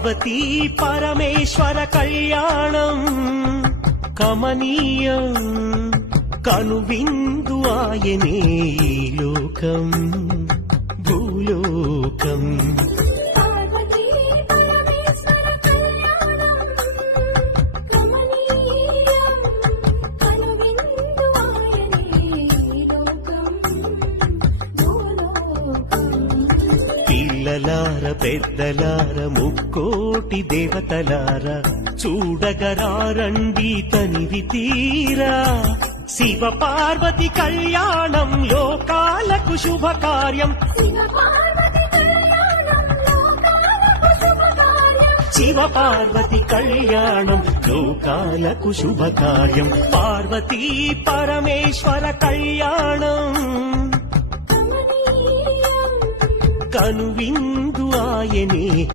పార్వతీ పరమేశ్వర కళ్యాణం కమనీయం కనువిందు ఆయనే ఈ లోకం భూలోకం. పిల్లలార పెద్దలార ముక్కోటి దేవతలార చూడగరారండి తనివి తీరా. శివ పార్వతి కళ్యాణం లోకాలకు శుభకార్యం. శివ పార్వతి కళ్యాణం లోకాలకు శుభకార్యం. పార్వతీ పరమేశ్వర కళ్యాణం కనువిందు ఆయనే